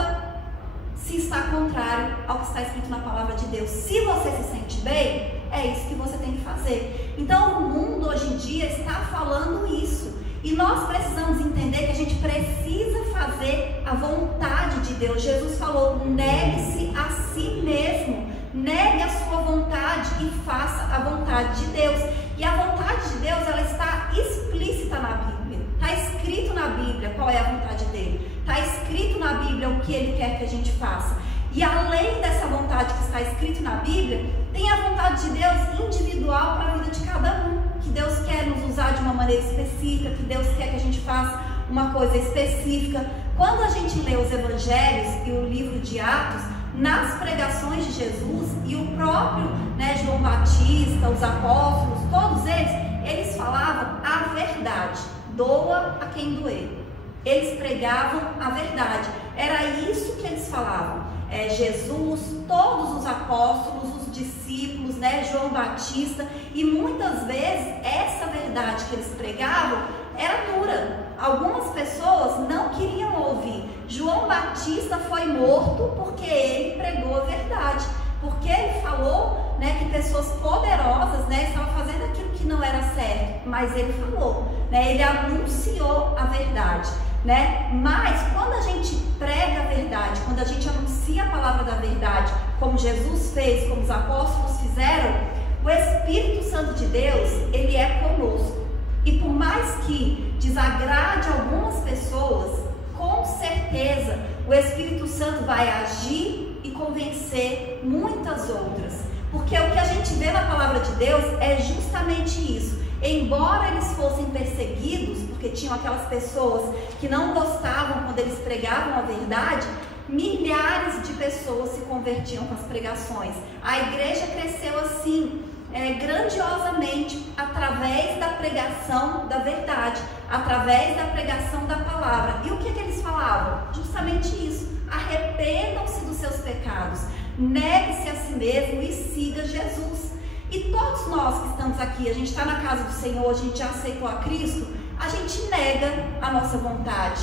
que está contrário ao que está escrito na palavra de Deus. Se você se sente bem, é isso que você tem que fazer. Então o mundo hoje em dia está falando isso. E nós precisamos entender que a gente precisa fazer a vontade de Deus. Jesus falou: negue-se a si mesmo, negue a sua vontade e faça a vontade de Deus. E a vontade de Deus, ela está explícita na Bíblia. Está escrito na Bíblia qual é a vontade dele. Está escrito na Bíblia o que ele quer que a gente faça. E além dessa vontade que está escrito na Bíblia, tem a vontade de Deus individual para a vida de cada um. Que Deus quer nos usar de uma maneira específica, que Deus quer que a gente faça uma coisa específica. Quando a gente lê os evangelhos e o livro de Atos, nas pregações de Jesus e o próprio João Batista, os apóstolos, todos eles falavam a verdade, doa a quem doer. Eles pregavam a verdade, era isso que eles falavam. Jesus, todos os apóstolos, os discípulos, João Batista, e muitas vezes essa verdade que eles pregavam era dura. Algumas pessoas não queriam ouvir. João Batista foi morto porque ele pregou a verdade, porque ele falou que pessoas poderosas estavam fazendo aquilo que não era certo, mas ele falou, ele anunciou a verdade. Mas quando a gente prega a verdade, quando a gente anuncia a palavra da verdade, como Jesus fez, como os apóstolos fizeram, o Espírito Santo de Deus, ele é conosco. E por mais que desagrade algumas pessoas, com certeza o Espírito Santo vai agir e convencer muitas outras. Porque o que a gente vê na palavra de Deus é justamente isso. Embora eles fossem perseguidos, porque tinham aquelas pessoas que não gostavam quando eles pregavam a verdade, milhares de pessoas se convertiam com as pregações. A igreja cresceu assim, grandiosamente, através da pregação da verdade, através da pregação da palavra. E o que eles falavam? Justamente isso: arrependam-se dos seus pecados, negue-se a si mesmo e siga Jesus. E todos nós que estamos aqui, a gente está na casa do Senhor, a gente já aceitou a Cristo, a gente nega a nossa vontade,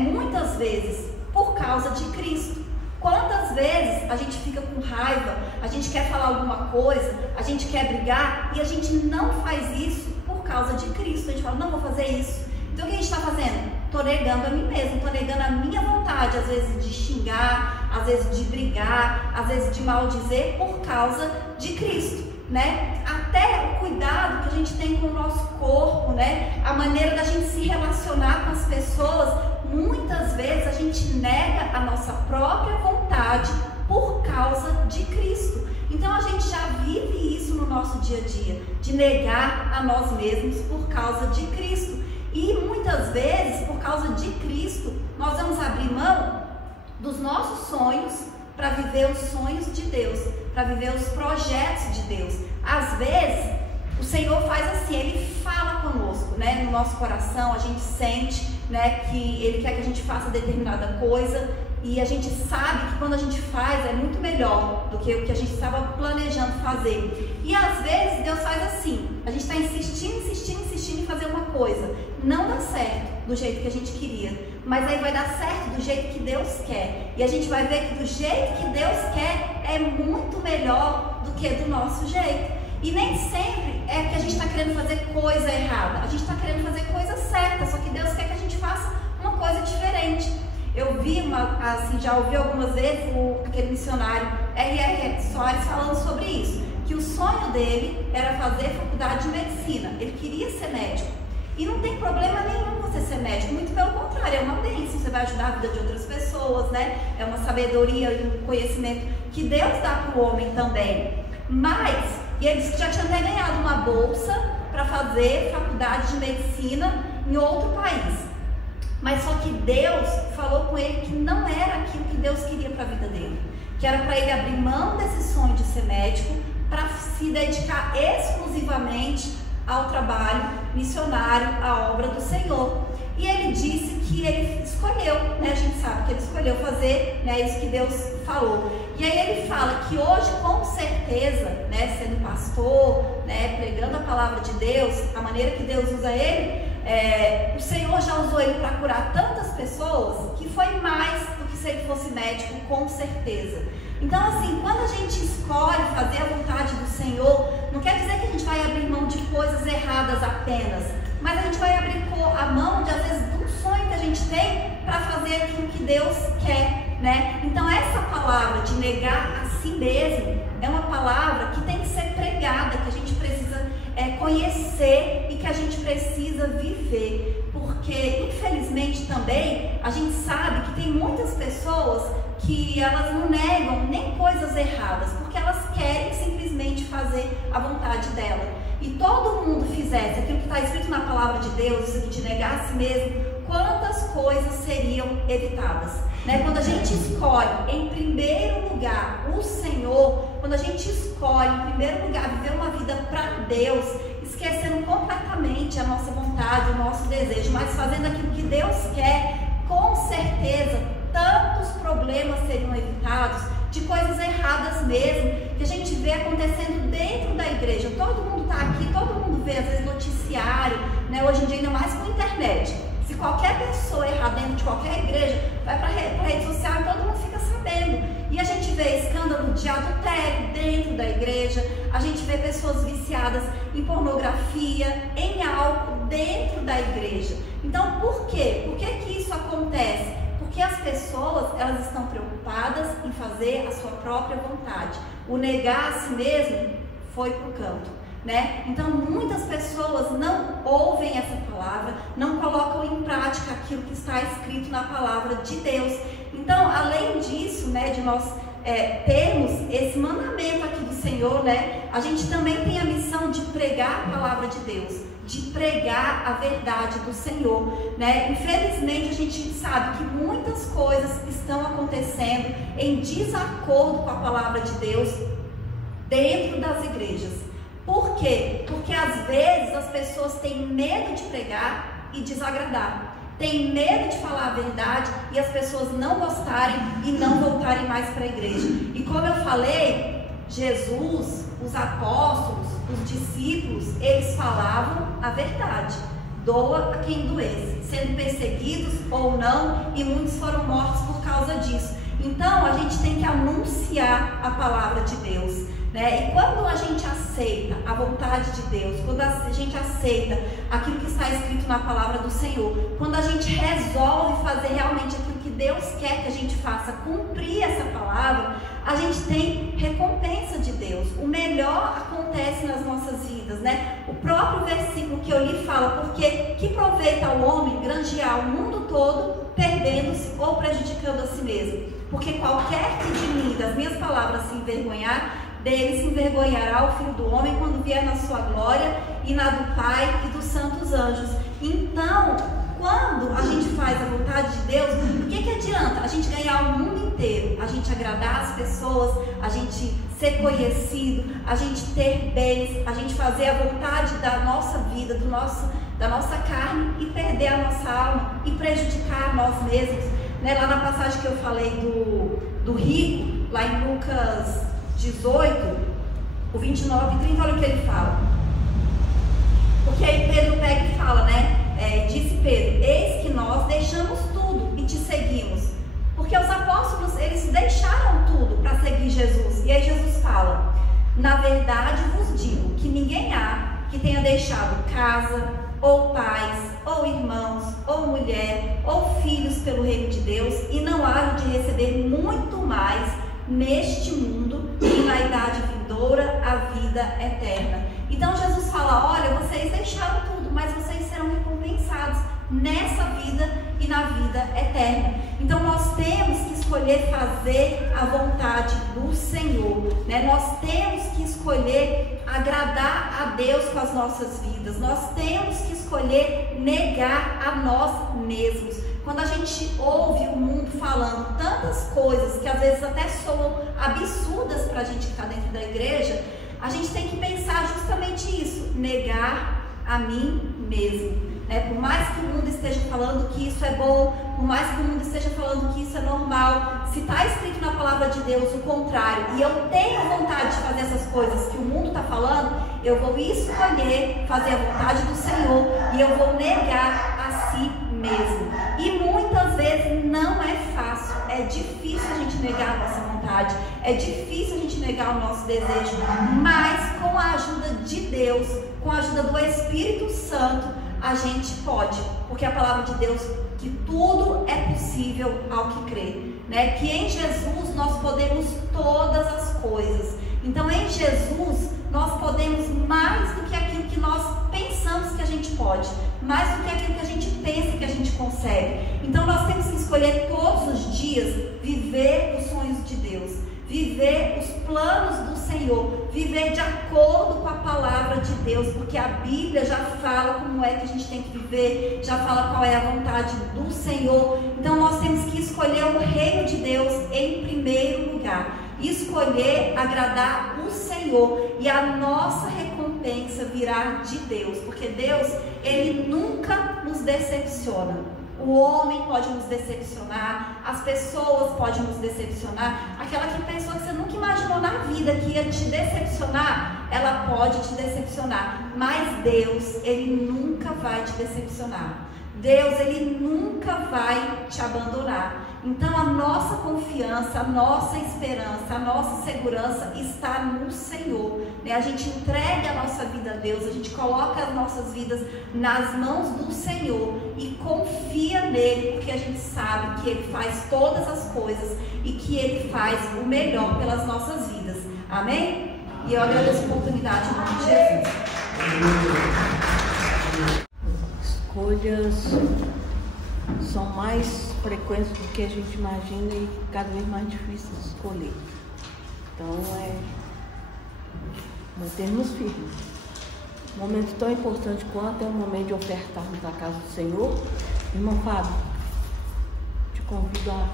muitas vezes por causa de Cristo. Quantas vezes a gente fica com raiva, a gente quer falar alguma coisa, a gente quer brigar e a gente não faz isso por causa de Cristo. A gente fala: não vou fazer isso. Então o que a gente está fazendo? Estou negando a mim mesmo, estou negando a minha vontade, às vezes de xingar, às vezes de brigar, às vezes de maldizer por causa de Cristo. Até o cuidado que a gente tem com o nosso corpo, a maneira da gente se relacionar com as pessoas, muitas vezes a gente nega a nossa própria vontade por causa de Cristo. Então a gente já vive isso no nosso dia a dia, de negar a nós mesmos por causa de Cristo. E muitas vezes, por causa de Cristo, nós vamos abrir mão dos nossos sonhos para viver os sonhos de Deus, para viver os projetos de Deus. Às vezes, o Senhor faz assim, Ele fala conosco, no nosso coração, a gente sente, que Ele quer que a gente faça determinada coisa, e a gente sabe que quando a gente faz é muito melhor do que o que a gente estava planejando fazer. E às vezes Deus faz assim, a gente está insistindo em fazer uma coisa, não dá certo do jeito que a gente queria, mas aí vai dar certo do jeito que Deus quer, e a gente vai ver que do jeito que Deus quer é muito melhor do que do nosso jeito. E nem sempre é que a gente está querendo fazer coisa errada, a gente está querendo fazer coisa certa, só que Deus quer que a gente faça uma coisa diferente. Eu vi, já ouvi algumas vezes aquele missionário R.R. Soares falando sobre isso, que o sonho dele era fazer faculdade de medicina, ele queria ser médico. E não tem problema nenhum você ser médico, muito pelo contrário, é uma bênção, você vai ajudar a vida de outras pessoas, é uma sabedoria e um conhecimento que Deus dá para o homem também. Mas, e ele disse que já tinha até ganhado uma bolsa para fazer faculdade de medicina em outro país. Mas só que Deus falou com ele que não era aquilo que Deus queria para a vida dele, que era para ele abrir mão desse sonho de ser médico para se dedicar exclusivamente ao trabalho missionário, à obra do Senhor. E ele disse que ele escolheu, a gente sabe que ele escolheu fazer isso que Deus falou. E aí ele fala que hoje, com certeza, sendo pastor, pregando a palavra de Deus, a maneira que Deus usa ele, o Senhor já usou ele para curar tantas pessoas que foi mais do que se ele fosse médico médico, com certeza. Então, assim, quando a gente escolhe fazer a vontade do Senhor, não quer dizer que a gente vai abrir mão de coisas erradas apenas, mas a gente vai abrir a mão, de, às vezes, do sonho que a gente tem para fazer aquilo que Deus quer, né? Então, essa palavra de negar a si mesmo é uma palavra que tem que ser pregada, que a gente precisa conhecer e que a gente precisa viver, porque, infelizmente, também, a gente sabe que tem muitas pessoas que elas não negam nem coisas erradas, porque elas querem simplesmente fazer a vontade dela. E todo mundo fizesse aquilo que está escrito na palavra de Deus, de negar a si mesmo, quantas coisas seriam evitadas, né? Quando a gente escolhe em primeiro lugar o Senhor, quando a gente escolhe em primeiro lugar viver uma vida para Deus, esquecendo completamente a nossa vontade, o nosso desejo, mas fazendo aquilo que Deus quer, com certeza tantos problemas seriam evitados, de coisas erradas mesmo, que a gente vê acontecendo dentro da igreja. Todo mundo está aqui, todo mundo vê, às vezes, noticiário, né? Hoje em dia, ainda mais com a internet. Se qualquer pessoa errar dentro de qualquer igreja, vai para a rede social e todo mundo fica sabendo. E a gente vê escândalo de adultério dentro da igreja, a gente vê pessoas viciadas em pornografia, em álcool dentro da igreja. Então, por quê? Por que isso acontece? Porque as pessoas, elas estão preocupadas em fazer a sua própria vontade. O negar a si mesmo foi para o canto, né? Então, muitas pessoas não ouvem essa palavra, não colocam em prática aquilo que está escrito na palavra de Deus. Então, além disso, né, de nós termos esse mandamento aqui do Senhor, né, a gente também tem a missão de pregar a palavra de Deus, de pregar a verdade do Senhor, né? Infelizmente, a gente sabe que muitas coisas estão acontecendo em desacordo com a palavra de Deus dentro das igrejas. Por quê? Porque às vezes as pessoas têm medo de pregar e desagradar. Tem medo de falar a verdade e as pessoas não gostarem e não voltarem mais para a igreja. E como eu falei, Jesus, os apóstolos, os discípulos, eles falavam a verdade. Doa a quem doesse, sendo perseguidos ou não, e muitos foram mortos por causa disso. Então, a gente tem que anunciar a palavra de Deus, né? E quando a gente aceita a vontade de Deus, quando a gente aceita aquilo que está escrito na palavra do Senhor, quando a gente resolve fazer realmente aquilo que Deus quer que a gente faça, cumprir essa palavra, a gente tem recompensa de Deus. O melhor acontece nas nossas vidas, né? O próprio versículo que eu li fala: porque que proveita ao homem granjear o mundo todo, perdendo-se ou prejudicando a si mesmo? Porque qualquer que de mim, das minhas palavras, se envergonhar, dele se envergonhará o Filho do Homem quando vier na sua glória e na do Pai e dos santos anjos. Então, quando a gente faz a vontade de Deus, o que adianta? A gente ganhar o mundo inteiro, a gente agradar as pessoas, a gente ser conhecido, a gente ter bens, a gente fazer a vontade da nossa vida, da nossa carne, e perder a nossa alma e prejudicar nós mesmos, né? Lá na passagem que eu falei do rico, lá em Lucas 18, o 29 e 30, olha o que ele fala. Porque aí Pedro pega e fala, né? Disse Pedro: eis que nós deixamos tudo e te seguimos. Porque os apóstolos, eles deixaram tudo para seguir Jesus. E aí Jesus fala: na verdade vos digo que ninguém há que tenha deixado casa, ou pais, ou irmãos, ou mulher, ou filhos pelo reino de Deus, e não há de receber muito mais neste mundo e na idade vindoura a vida eterna. Então Jesus fala: olha, vocês deixaram tudo, mas vocês serão recompensados nessa vida e na vida eterna. Então nós temos que escolher fazer a vontade do Senhor, né? Nós temos que escolher agradar a Deus com as nossas vidas. Nós temos que escolher negar a nós mesmos. Quando a gente ouve o mundo falando tantas coisas que às vezes até soam absurdas para a gente que está dentro da igreja, a gente tem que pensar justamente isso: negar a mim mesmo, né? Por mais que o mundo esteja falando que isso é bom, por mais que o mundo esteja falando que isso é normal, se está escrito na palavra de Deus o contrário, e eu tenho vontade de fazer essas coisas que o mundo está falando, eu vou escolher fazer a vontade do Senhor e eu vou negar a si mesmo. E muitas vezes não é fácil, é difícil a gente negar a nossa vontade, é difícil a gente negar o nosso desejo, mas com a ajuda de Deus, com a ajuda do Espírito Santo, a gente pode, porque a palavra de Deus, que tudo é possível ao que crê, né? Que em Jesus nós podemos todas as coisas. Então em Jesus nós podemos mais do que aquilo que nós pensamos que a gente pode, mais do que aquilo que a gente pensa que a gente consegue. Então nós temos que escolher todos os dias viver os sonhos de Deus, viver os planos do Senhor, viver de acordo com a palavra de Deus, porque a Bíblia já fala como é que a gente tem que viver, já fala qual é a vontade do Senhor. Então nós temos que escolher o reino de Deus em primeiro lugar, escolher agradar o Senhor, e a nossa recompensa virá de Deus, porque Deus, Ele nunca nos decepciona. O homem pode nos decepcionar, as pessoas podem nos decepcionar, aquela pessoa que você nunca imaginou na vida que ia te decepcionar, ela pode te decepcionar, mas Deus, Ele nunca vai te decepcionar. Deus, Ele nunca vai te abandonar. Então a nossa confiança, a nossa esperança, a nossa segurança está no Senhor, né? A gente entrega a nossa vida a Deus, a gente coloca as nossas vidas nas mãos do Senhor e confia nele, porque a gente sabe que Ele faz todas as coisas e que Ele faz o melhor pelas nossas vidas. Amém? E eu agradeço a oportunidade em nome de Jesus. Escolhas são mais frequentes do que a gente imagina e cada vez mais difícil de escolher. Então mantermos firmes. Um momento tão importante quanto é o momento de ofertarmos na casa do Senhor. Irmão Fábio, te convido a...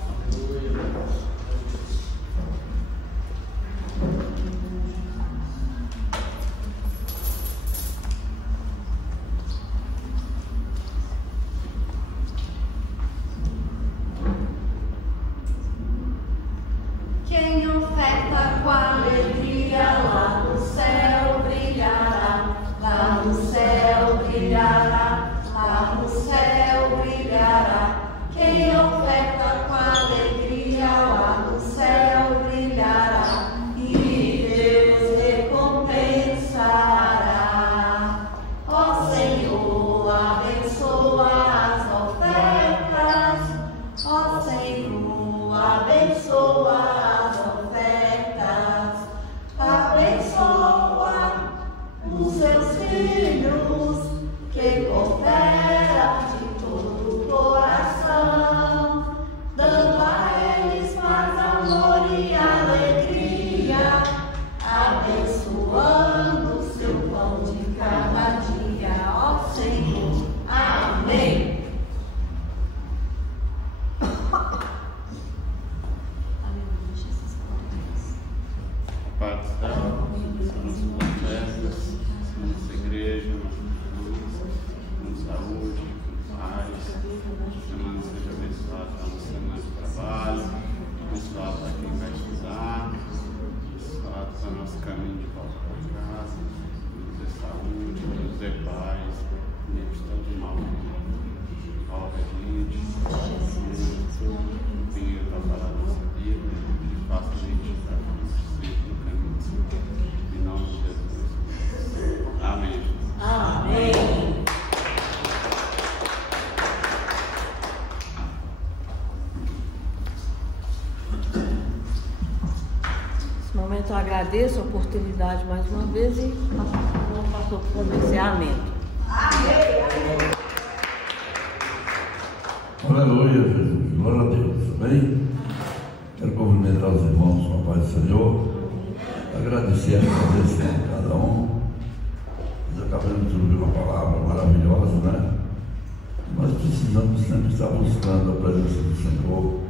Quem oferta com alegria, lá no céu brilhará, lá no céu brilhará, lá no céu brilhará. Quem oferta com alegria, lá no céu brilhará, e Deus recompensará. Ó Senhor, abençoa as ofertas, ó Senhor, abençoa. Abençoa os seus filhos, que cooperam de todo o coração, dando a eles mais amor e alegria, abençoando o seu pão de cada dia, ó Senhor. Amém. Pai do céu, nossas ofertas, nossa igreja, nossa luz, com saúde, com paz, que a semana seja abençoada para nossa semana de trabalho, abençoada para quem vai estudar, abençoada para o nosso caminho de volta para casa, nos dê saúde, nos dê paz, livre de todo mal, envolve a gente, venha trabalhar a nossa vida, e faça a gente estar em nome de Jesus. Amém. Amém. Nesse momento eu agradeço a oportunidade mais uma vez e o pastor por pronunciamento. Amém. Aleluia, Jesus. Glória a Deus. Amém? Quero cumprimentar os irmãos com a paz do Senhor. Agradecer a presença de cada um. Nós acabamos de ouvir uma palavra maravilhosa, né? Nós precisamos sempre estar buscando a presença do Senhor,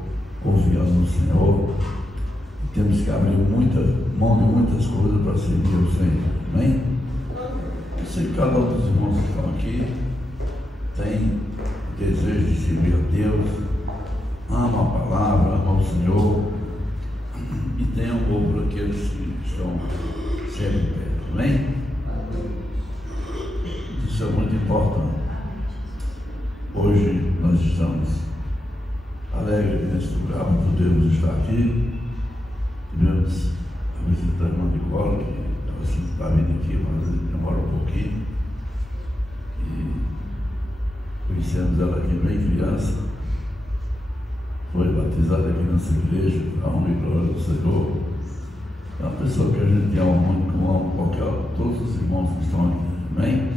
confiando no Senhor. E temos que abrir mão de muitas coisas para servir o Senhor. Amém? Eu sei que cada um dos irmãos que estão aqui tem desejo de servir a Deus, ama a palavra, ama o Senhor. E tem amor por aqueles que estão sempre perto, amém? Isso é muito importante. Hoje nós estamos alegres neste lugar. lugar para podermos estar aqui. Tivemos a visita da irmã Nicola, que ela sempre está vindo aqui, mas demora um pouquinho. E conhecemos ela aqui bem criança. Foi batizada aqui nessa igreja, a honra e glória do Senhor. É uma pessoa que a gente ama muito, como ama qualquer, todos os irmãos que estão aqui. Amém?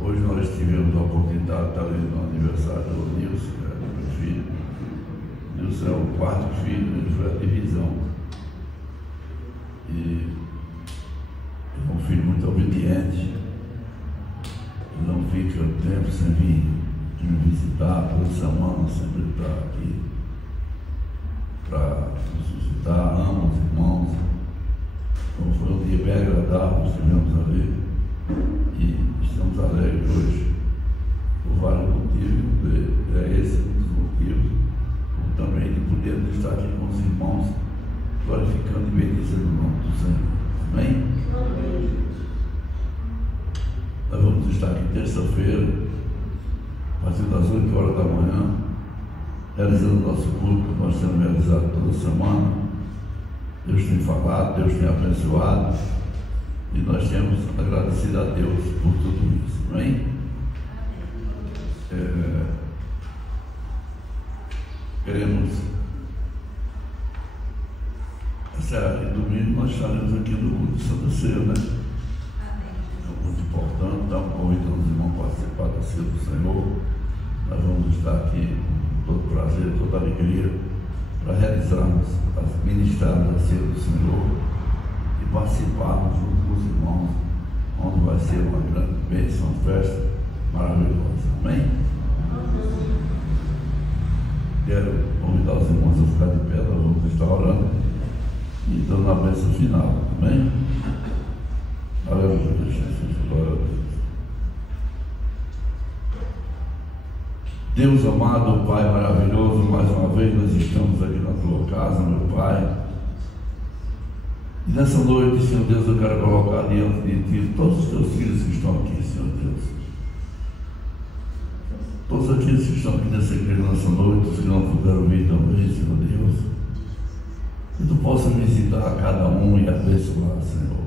Hoje nós tivemos a oportunidade de estar ali no aniversário do Nilson, que é meu filho. Nilson é o quarto filho, ele foi a divisão. E é um filho muito obediente. Ele não fica tempo sem vir me visitar, toda semana sempre está aqui para nos visitar, ama os irmãos. Então foi um dia bem agradável, estivemos ali e estamos alegres hoje por vários motivos. É esse um dos motivos, também de podermos estar aqui com os irmãos, glorificando e bendizendo o nome do Senhor. Amém? Nós vamos estar aqui terça-feira, a partir das 8 horas da manhã, realizando o nosso culto que nós temos realizado toda semana. Deus tem falado, Deus tem abençoado e nós temos agradecido a Deus por tudo isso. Amém? Queremos domingo nós estaremos aqui no culto de Santa Ceia, né? É muito importante, estamos convidando os irmãos a participar da Ceia do Senhor. Nós vamos estar aqui com todo prazer, toda alegria, para realizarmos, ministrarmos a Ceia do Senhor e participarmos junto com os irmãos, onde vai ser uma grande bênção, uma festa maravilhosa. Amém? Quero convidar os irmãos a ficar de pé, nós vamos estar orando e dando a bênção final. Amém? Aleluia, Jesus, glória a Deus. Deus amado, Pai maravilhoso, mais uma vez nós estamos aqui na tua casa, meu Pai. E nessa noite, Senhor Deus, eu quero colocar diante de Ti todos os Teus filhos que estão aqui, Senhor Deus. Todos aqueles que estão aqui nessa igreja nessa noite, os que não puderam vir também, Senhor Deus. Que Tu possa visitar a cada um e abençoar, Senhor.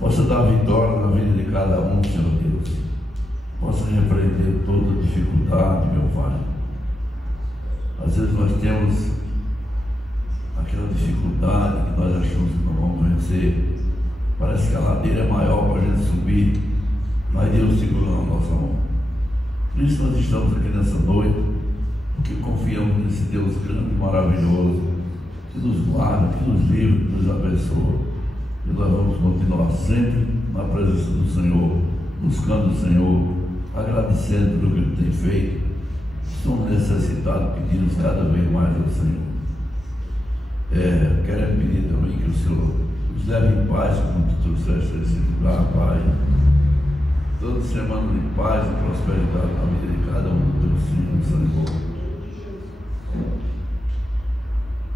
Possa dar vitória na vida de cada um, Senhor Deus. Possa repreender toda dificuldade, meu Pai. Às vezes nós temos aquela dificuldade que nós achamos que não vamos vencer. Parece que a ladeira é maior para a gente subir, mas Deus segura na nossa mão. Por isso nós estamos aqui nessa noite, porque confiamos nesse Deus grande e maravilhoso, que nos guarda, que nos livra, que nos abençoa. E nós vamos continuar sempre na presença do Senhor, buscando o Senhor, agradecendo pelo que Ele tem feito. Somos necessitados, pedimos cada vez mais ao Senhor. Quero pedir também que o Senhor nos leve em paz, como Tu trouxeste esse lugar, Pai. Toda semana de paz e prosperidade na vida de cada um dos Teus filhos, Senhor.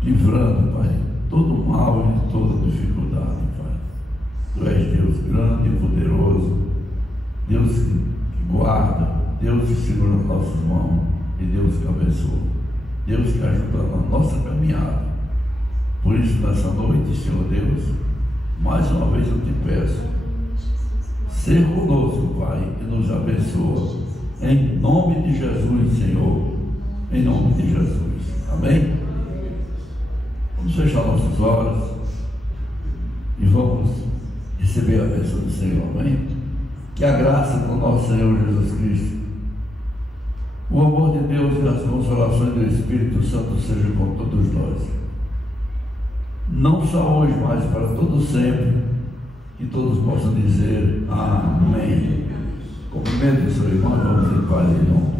Livrando, Pai, todo o mal e toda dificuldade, Pai. Tu és Deus grande e poderoso, Deus que guarda, Deus que segura nas nossas mãos e Deus que abençoa, Deus que ajuda na nossa caminhada. Por isso, nessa noite, Senhor Deus, mais uma vez eu te peço, ser conosco, Pai, e nos abençoa, em nome de Jesus, Senhor, em nome de Jesus. Amém? Vamos fechar nossos olhos e vamos receber a bênção do Senhor. Amém? Que a graça do nosso Senhor Jesus Cristo, o amor de Deus e as consolações do Espírito Santo sejam com todos nós, não só hoje, mas para todo sempre, que todos possam dizer amém. Cumprimente o seu irmão, vamos em paz, irmão.